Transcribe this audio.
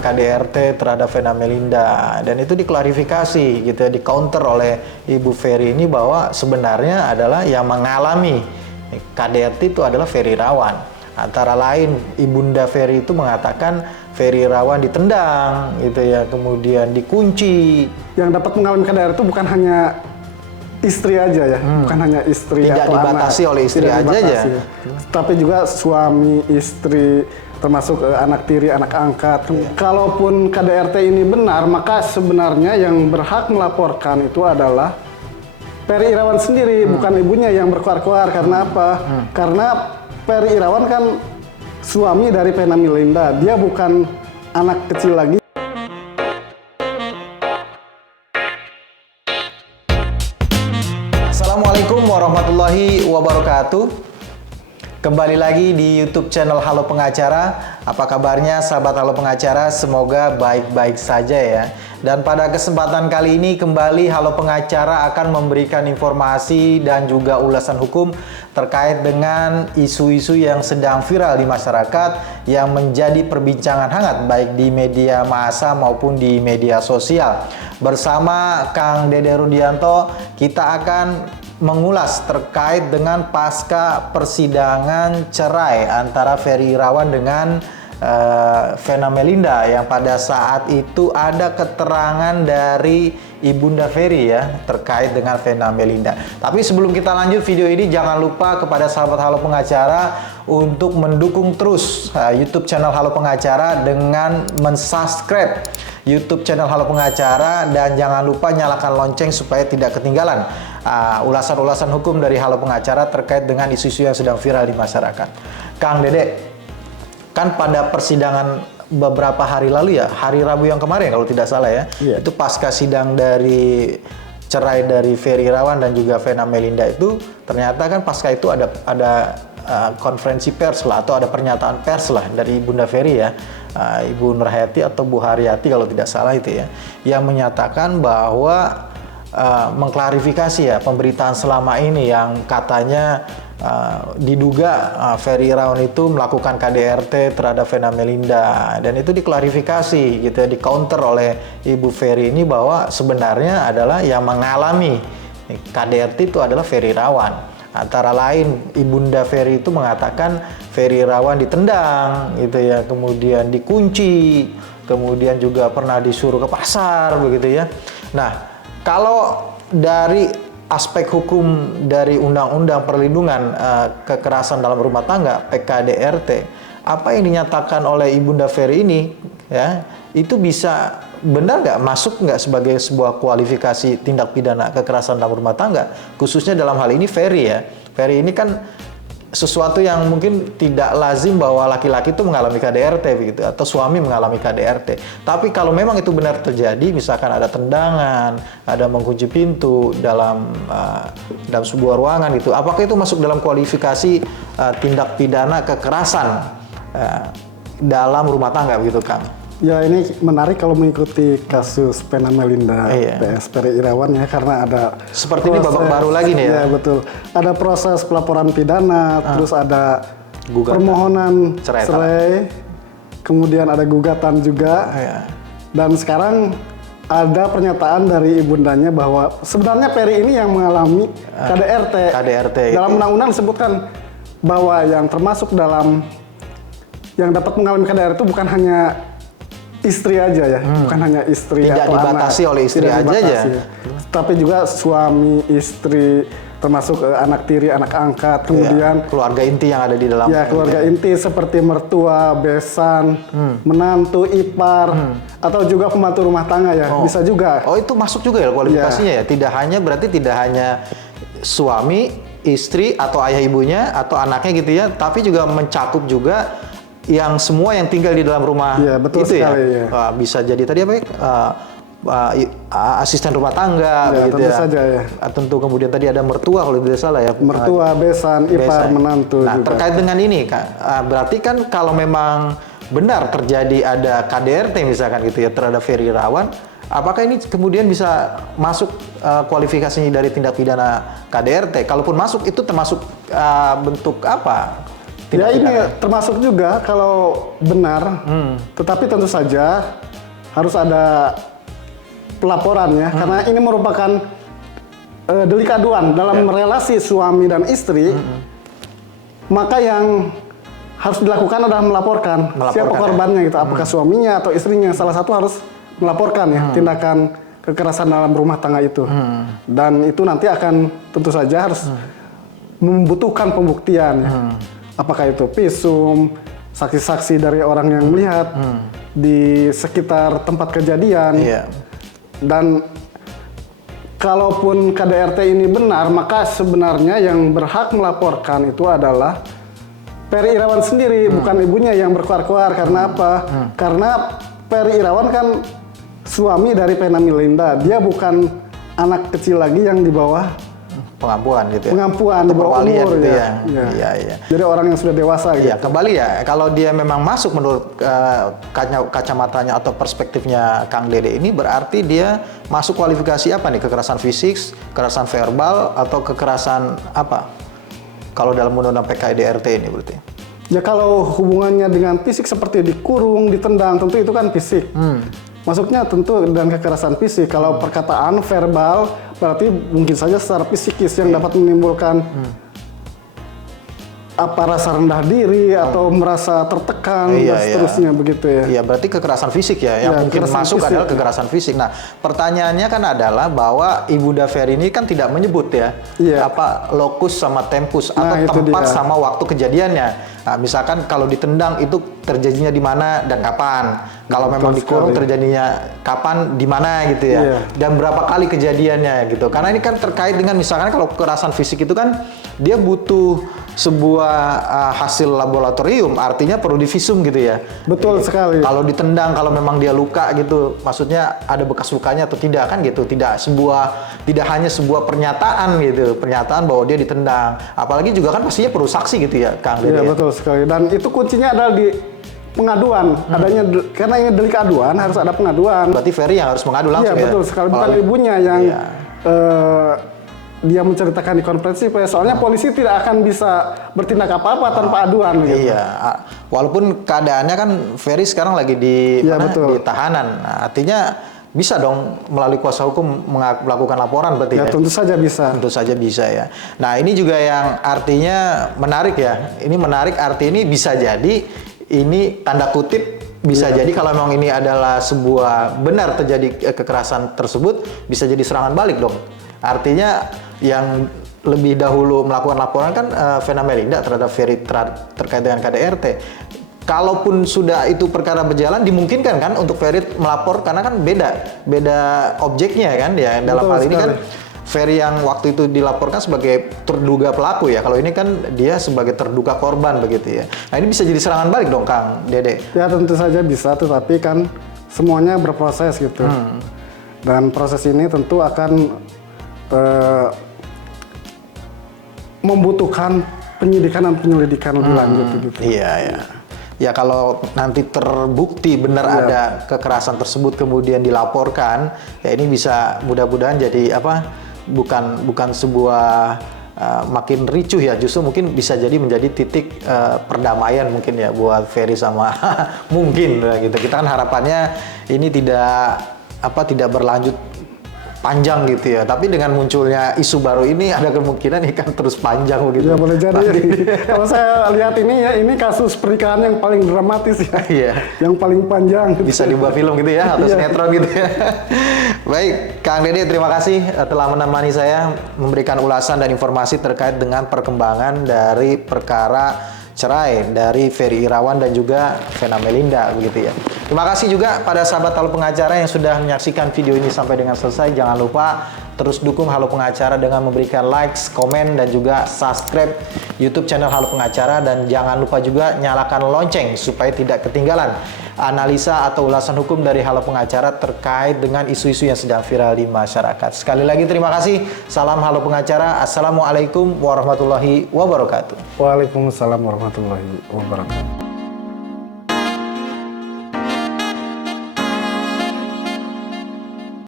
melakukan KDRT terhadap Vena Melinda, dan itu diklarifikasi gitu ya, di counter oleh Ibu Ferry ini bahwa sebenarnya adalah yang mengalami KDRT itu adalah Ferry Irawan. Antara lain Ibunda Ferry itu mengatakan Ferry Irawan ditendang gitu ya, kemudian dikunci. Yang dapat mengalami KDRT itu bukan hanya istri aja ya, bukan hanya istri tidak atau dibatasi anak, oleh istri tidak aja dibatasi, ya, tapi juga suami, istri, termasuk anak tiri, anak angkat. Kalaupun KDRT ini benar, maka sebenarnya yang berhak melaporkan itu adalah Ferry Irawan sendiri, bukan ibunya yang berkuar-kuar. Karena apa? Karena Ferry Irawan kan suami dari Vena Melinda, dia bukan anak kecil lagi. Assalamualaikum warahmatullahi wabarakatuh. Kembali lagi di YouTube channel Halo Pengacara. Apa kabarnya sahabat Halo Pengacara? Semoga baik-baik saja ya. Dan pada kesempatan kali ini kembali Halo Pengacara akan memberikan informasi dan juga ulasan hukum terkait dengan isu-isu yang sedang viral di masyarakat yang menjadi perbincangan hangat baik di media massa maupun di media sosial. Bersama Kang Dede Rudianto kita akan mengulas terkait dengan pasca persidangan cerai antara Ferry Irawan dengan Vena Melinda, yang pada saat itu ada keterangan dari Ibunda Ferry ya terkait dengan Vena Melinda. Tapi sebelum kita lanjut video ini, jangan lupa kepada sahabat Halo Pengacara untuk mendukung terus YouTube channel Halo Pengacara dengan mensubscribe YouTube channel Halo Pengacara, dan jangan lupa nyalakan lonceng supaya tidak ketinggalan ulasan-ulasan hukum dari Halo Pengacara terkait dengan isu-isu yang sedang viral di masyarakat. Kang Dede, kan pada persidangan beberapa hari lalu ya, hari Rabu yang kemarin kalau tidak salah ya, itu pasca sidang dari cerai dari Ferry Irawan dan juga Vena Melinda itu, ternyata kan pasca itu ada konferensi pers lah, atau ada pernyataan pers lah dari Bunda Ferry ya, Ibu Nurhayati atau Bu Haryati kalau tidak salah itu ya, yang menyatakan bahwa mengklarifikasi ya pemberitaan selama ini yang katanya diduga Ferry Irawan itu melakukan KDRT terhadap Vena Melinda, dan itu diklarifikasi gitu ya, di counter oleh Ibu Ferry ini bahwa sebenarnya adalah yang mengalami KDRT itu adalah Ferry Irawan. Antara lain Ibunda Ferry itu mengatakan Ferry Irawan ditendang gitu ya, kemudian dikunci, kemudian juga pernah disuruh ke pasar begitu ya. Nah, kalau dari aspek hukum dari Undang-Undang Perlindungan Kekerasan dalam Rumah Tangga (PKDRT), apa yang dinyatakan oleh Ibunda Ferry ini ya, itu bisa benar nggak, masuk nggak sebagai sebuah kualifikasi tindak pidana kekerasan dalam rumah tangga, khususnya dalam hal ini Ferry ya. Ferry ini kan sesuatu yang mungkin tidak lazim bahwa laki-laki itu mengalami KDRT begitu, atau suami mengalami KDRT. Tapi kalau memang itu benar terjadi, misalkan ada tendangan, ada mengunci pintu dalam sebuah ruangan itu, apakah itu masuk dalam kualifikasi tindak pidana kekerasan dalam rumah tangga begitu, Kang? Ya, ini menarik kalau mengikuti kasus Vena Melinda PS Ferry Irawan ya, karena ada seperti proses, ini babak baru lagi nih ya. Ya betul, ada proses pelaporan pidana, terus ada permohonan cerai, kemudian ada gugatan juga, dan sekarang ada pernyataan dari ibundanya bahwa sebenarnya Ferry ini yang mengalami KDRT. Dalam undang-undang disebutkan bahwa yang termasuk dalam yang dapat mengalami KDRT itu bukan hanya istri aja ya, bukan hanya istri tidak atau dibatasi anak, oleh istri aja ya, tapi juga suami, istri, termasuk anak tiri, anak angkat, kemudian keluarga inti yang ada di dalam. Ya, keluarga inti seperti mertua, besan, menantu, ipar, atau juga pembantu rumah tangga ya, bisa juga. Oh, itu masuk juga ya kualifikasinya ya? Tidak hanya, berarti tidak hanya suami, istri, atau ayah ibunya, atau anaknya gitu ya, tapi juga mencakup juga yang semua yang tinggal di dalam rumah betul itu sekali, ya. Bisa jadi tadi apa ya, asisten rumah tangga begitu tentu ya. Saja ya. Tentu kemudian tadi ada mertua kalau tidak salah ya. Mertua, besan, ipar, menantu. Nah, juga. Terkait dengan ini Kak, berarti kan kalau memang benar terjadi ada KDRT misalkan gitu ya terhadap Ferry Irawan, apakah ini kemudian bisa masuk kualifikasinya dari tindak pidana KDRT? Kalaupun masuk, itu termasuk bentuk apa? Ya ini termasuk juga kalau benar, tetapi tentu saja harus ada pelaporan ya, karena ini merupakan delik aduan dalam relasi suami dan istri, maka yang harus dilakukan adalah melaporkan siapa korbannya gitu, apakah suaminya atau istrinya, salah satu harus melaporkan ya tindakan kekerasan dalam rumah tangga itu, dan itu nanti akan tentu saja harus membutuhkan pembuktian ya. Apakah itu visum, saksi-saksi dari orang yang melihat di sekitar tempat kejadian, dan kalaupun KDRT ini benar, maka sebenarnya yang berhak melaporkan itu adalah Ferry Irawan sendiri, bukan ibunya yang berkuar-kuar. Karena apa? Karena Ferry Irawan kan suami dari Vena Melinda, dia bukan anak kecil lagi yang di bawah pengampuan gitu ya. Pengampuan di bawah umur gitu ya. Iya. Jadi orang yang sudah dewasa gitu. Iya, kembali ya, kalau dia memang masuk menurut kacamatanya atau perspektifnya Kang Dede ini, berarti dia masuk kualifikasi apa nih? Kekerasan fisik, kekerasan verbal, atau kekerasan apa? Kalau dalam undang-undang PKIDRT ini berarti. Ya kalau hubungannya dengan fisik seperti dikurung, ditendang, tentu itu kan fisik. Masuknya tentu dan kekerasan fisik. Kalau perkataan verbal berarti mungkin saja secara psikis yang dapat menimbulkan apa rasa rendah diri atau merasa tertekan dan seterusnya begitu ya. Iya, berarti kekerasan fisik ya yang mungkin masuk adalah kekerasan fisik. Nah, pertanyaannya kan adalah bahwa Ibunda Ferry ini kan tidak menyebut ya apa lokus sama tempus atau tempat sama waktu kejadiannya. Nah, misalkan kalau ditendang itu terjadinya di mana dan kapan. Kalau memang dikurung terjadinya kapan, di mana gitu ya. Dan berapa kali kejadiannya gitu. Karena ini kan terkait dengan misalkan kalau kekerasan fisik itu kan dia butuh sebuah hasil laboratorium, artinya perlu divisum gitu ya. Betul sekali. Kalau ditendang, kalau memang dia luka gitu, maksudnya ada bekas lukanya atau tidak kan gitu. Tidak hanya sebuah pernyataan gitu, pernyataan bahwa dia ditendang. Apalagi juga kan pastinya perlu saksi gitu ya, Kang Dede. Iya, betul sekali. Dan itu kuncinya adalah di pengaduan. Adanya karena ini delik aduan harus ada pengaduan. Berarti Ferry yang harus mengadu langsung ya. Iya, betul sekali. Bukan ibunya yang dia menceritakan di konferensi pers. Soalnya polisi tidak akan bisa bertindak apa-apa tanpa aduan gitu. Iya. Walaupun keadaannya kan Ferry sekarang lagi di di tahanan. Nah, artinya bisa dong melalui kuasa hukum melakukan laporan berarti ya? Tentu saja bisa. Tentu saja bisa ya. Nah, ini juga yang artinya menarik ya. Ini menarik, arti ini bisa jadi ini tanda kutip bisa jadi kalau memang ini adalah sebuah benar terjadi kekerasan tersebut, bisa jadi serangan balik dong. Artinya yang lebih dahulu melakukan laporan kan Vena Melinda terhadap Ferry terkait dengan KDRT. Kalaupun sudah itu perkara berjalan, dimungkinkan kan untuk Ferry melapor karena kan beda objeknya kan ya. Dalam hal ini kan Ferry yang waktu itu dilaporkan sebagai terduga pelaku ya. Kalau ini kan dia sebagai terduga korban begitu ya. Nah, ini bisa jadi serangan balik dong, Kang Dede. Ya tentu saja bisa, tetapi kan semuanya berproses gitu. Dan proses ini tentu akan membutuhkan penyidikan dan penyelidikan lebih lanjut gitu. Iya. Ya kalau nanti terbukti benar ada kekerasan tersebut kemudian dilaporkan, ya ini bisa mudah-mudahan jadi apa? Bukan sebuah makin ricuh ya, justru mungkin bisa jadi menjadi titik perdamaian mungkin ya buat Ferry sama mungkin gitu. Kita kan harapannya ini tidak berlanjut panjang gitu ya, tapi dengan munculnya isu baru ini ada kemungkinan ikan terus panjang begitu. Ya boleh jadi. Kalau saya lihat ini ya, ini kasus pernikahan yang paling dramatis ya. Iya. Yang paling panjang. Bisa dibuat film gitu ya, atau sinetron gitu ya. Baik, Kang Dede, terima kasih telah menemani saya memberikan ulasan dan informasi terkait dengan perkembangan dari perkara cerai dari Ferry Irawan dan juga Vena Melinda begitu ya. Terima kasih juga pada sahabat Halo Pengacara yang sudah menyaksikan video ini sampai dengan selesai. Jangan lupa terus dukung Halo Pengacara dengan memberikan likes, komen, dan juga subscribe YouTube channel Halo Pengacara, dan jangan lupa juga nyalakan lonceng supaya tidak ketinggalan analisa atau ulasan hukum dari Halo Pengacara terkait dengan isu-isu yang sedang viral di masyarakat. Sekali lagi terima kasih. Salam Halo Pengacara. Assalamualaikum warahmatullahi wabarakatuh. Waalaikumsalam warahmatullahi wabarakatuh.